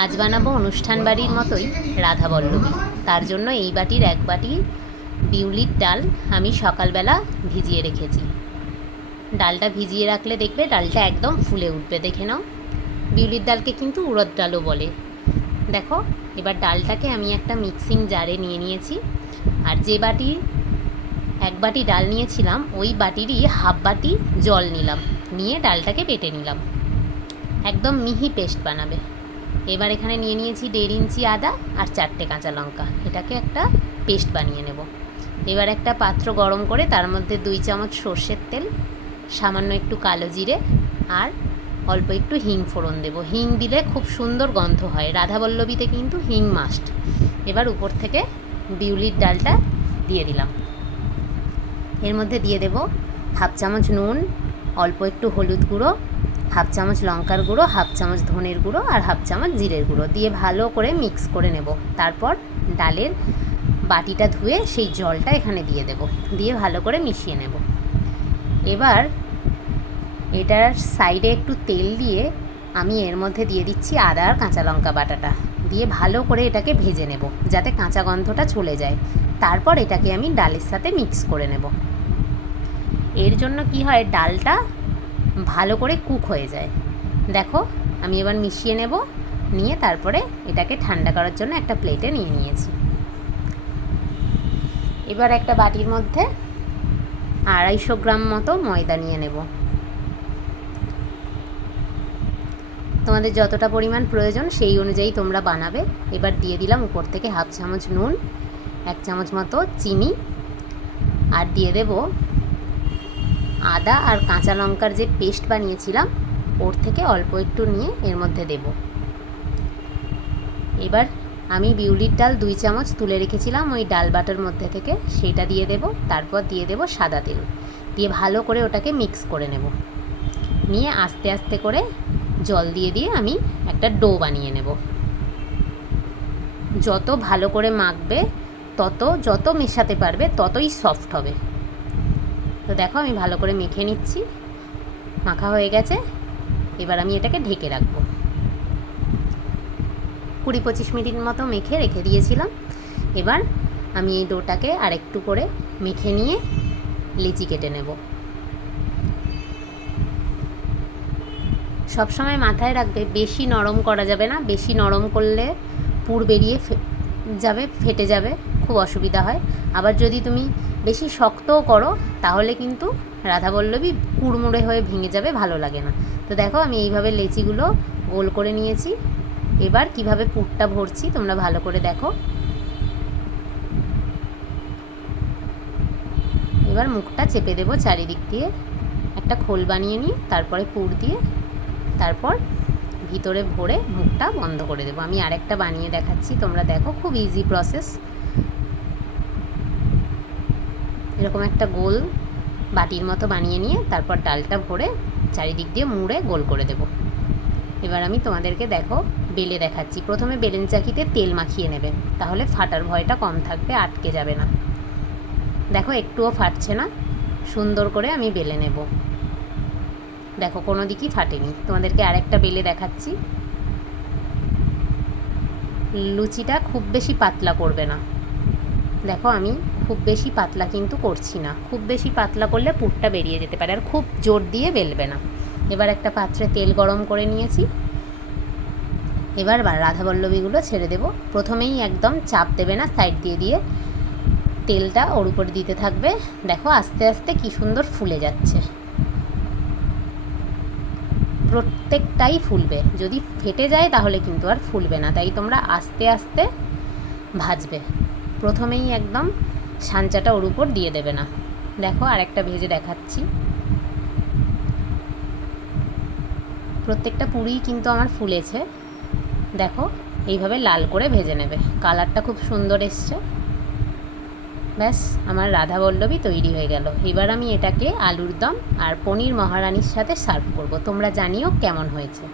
আজ বানাবো অনুষ্ঠান বাড়ির মতোই রাধাবল্লভী। তার জন্য এই বাটির এক বাটি বিউলির ডাল আমি সকালবেলা ভিজিয়ে রেখেছি। ডালটা ভিজিয়ে রাখলে দেখবে ডালটা একদম ফুলে উঠবে, দেখে নাও। বিউলির ডালকে কিন্তু উড়দ ডালও বলে। দেখো, এবার ডালটাকে আমি একটা মিক্সিং জারে নিয়ে নিয়েছি। আর যে বাটি এক বাটি ডাল নিয়েছিলাম ওই বাটিরই হাফ বাটি জল নিলাম, নিয়ে ডালটাকে বেটে নিলাম। একদম মিহি পেস্ট বানাবে। এবার এখানে নিয়ে নিয়েছি 1.5 ইঞ্চি আদা আর 4টে কাঁচা লঙ্কা, এটাকে একটা পেস্ট বানিয়ে নেব। এবার একটা পাত্র গরম করে তার মধ্যে 2 চামচ সর্ষের তেল, সামান্য একটু কালো জিরে আর অল্প একটু হিং ফোড়ন দেব। হিং দিলে খুব সুন্দর গন্ধ হয়, রাধাবল্লভীতে কিন্তু হিং মাস্ট। এবার উপর থেকে বিউলির ডালটা দিয়ে দিলাম। এর মধ্যে দিয়ে দেব হাফ চামচ নুন, অল্প একটু হলুদ গুঁড়ো, হাফ চামচ লঙ্কার গুঁড়ো, হাফ চামচ ধনের গুঁড়ো আর হাফ চামচ জিরের গুঁড়ো দিয়ে ভালো করে মিক্স করে নেব। তারপর ডালের বাটিটা ধুয়ে সেই জলটা এখানে দিয়ে দেব, দিয়ে ভালো করে মিশিয়ে নেব। এবার এটার সাইডে একটু তেল দিয়ে আমি এর মধ্যে দিয়ে দিচ্ছি আদা আর কাঁচা লঙ্কা বাটাটা, দিয়ে ভালো করে এটাকে ভেজে নেব যাতে কাঁচা গন্ধটা চলে যায়। তারপর এটাকে আমি ডালের সাথে মিক্স করে নেব। এর জন্য কি হয়, ডালটা ভালো করে কুক হয়ে যায়। দেখো, আমি এবার মিশিয়ে নেব, নিয়ে তারপরে এটাকে ঠান্ডা করার জন্য একটা প্লেটে নিয়ে নিয়েছি। এবার একটা বাটির মধ্যে 250 গ্রাম মতো ময়দা নিয়ে নেব। তোমাদের যতটা পরিমাণ প্রয়োজন সেই অনুযায়ী তোমরা বানাবে। এবার দিয়ে দিলাম উপর থেকে হাফ চামচ নুন, 1 চামচ মতো চিনি, আর দিয়ে দেব আদা আর কাঁচা লঙ্কার যে পেস্ট বানিয়েছিলাম ওর থেকে অল্প একটু নিয়ে এর মধ্যে দেব। এবার আমি বিউলির ডাল 2 চামচ তুলে রেখেছিলাম ওই ডাল বাটার মধ্যে থেকে, সেটা দিয়ে দেব। তারপর দিয়ে দেব সাদা তেল, দিয়ে ভালো করে ওটাকে মিক্স করে নেব। নিয়ে আস্তে আস্তে করে জল দিয়ে দিয়ে আমি একটা ডো বানিয়ে নেব। যত ভালো করে মাখবে, যত মেশাতে পারবে ততই সফট হবে। তো দেখো, আমি ভালো করে মেখে নিচ্ছি, মাখা হয়ে গেছে। এবার আমি এটাকে ঢেকে রাখবো। 20-25 মিনিট মতো মেখে রেখে দিয়েছিলাম। এবার আমি এই ডোটাকে আরেকটু করে মেখে নিয়ে লেচি কেটে নেব। সবসময় মাথায় রাখবে, বেশি নরম করা যাবে না, বেশি নরম করলে পুর বেরিয়ে যাবে, ফেটে যাবে, খুব অসুবিধা হয়। আবার যদি তুমি বেশি শক্তও করো তাহলে কিন্তু রাধাবল্লভী কুড়মুড়ে হয়ে ভেঙে যাবে, ভালো লাগে না। তো দেখো, আমি এইভাবে লেচিগুলো গোল করে নিয়েছি। এবার কিভাবে পুরটা ভরছি তোমরা ভালো করে দেখো। এবার মুখটা চেপে দেবো চারিদিক দিয়ে, একটা খোল বানিয়ে নিয়ে তারপরে পুর দিয়ে তারপর ভিতরে ভরে মুখটা বন্ধ করে দেবো। আমি আরেকটা বানিয়ে দেখাচ্ছি, তোমরা দেখো, খুব ইজি প্রসেস। এরকম একটা গোল বাটির মতো বানিয়ে নিয়ে তারপর ডালটা ভরে চারিদিক দিয়ে মুড়ে গোল করে দেব। এবার আমি তোমাদেরকে দেখো বেলে দেখাচ্ছি। প্রথমে বেলেন চাকিতে তেল মাখিয়ে নেবে, তাহলে ফাটার ভয়টা কম থাকবে, আটকে যাবে না। দেখো, একটুও ফাটছে না, সুন্দর করে আমি বেলে নেব। দেখো, কোনো দিকই ফাটেনি। তোমাদেরকে আরেকটা বেলে দেখাচ্ছি। লুচিটা খুব বেশি পাতলা করবে না। দেখো, আমি খুব বেশি পাতলা কিন্তু করছি না, খুব বেশি পাতলা করলে পুরটা বেরিয়ে যেতে পারে, আর খুব জোর দিয়ে বেলবে না। এবার একটা পাত্রে তেল গরম করে নিয়েছি। এবার রাধাবল্লভীগুলো ছেড়ে দেব। প্রথমেই একদম চাপ দেবে না, সাইড দিয়ে দিয়ে তেলটা ওর উপর দিতে থাকবে। দেখো, আস্তে আস্তে কি সুন্দর ফুলে যাচ্ছে। প্রত্যেকটাই ফুলবে, যদি ফেটে যায় তাহলে কিন্তু আর ফুলবে না, তাই তোমরা আস্তে আস্তে ভাজবে। প্রথমেই একদম সাঞ্চাটা ওর উপর দিয়ে দেবে না। দেখো, আরেকটা ভেজে দেখাচ্ছি। প্রত্যেকটা পুরিই কিন্তু আমার ফুলেছে। দেখো, এইভাবে লাল করে ভেজে নেবে, কালারটা খুব সুন্দর এসছে। ব্যাস, আমার রাধাবল্লভী তৈরি হয়ে গেল। এবার আমি এটাকে আলুর দম আর পনির মহারানির সাথে সার্ভ করব। তোমরা জানিও কেমন হয়েছে।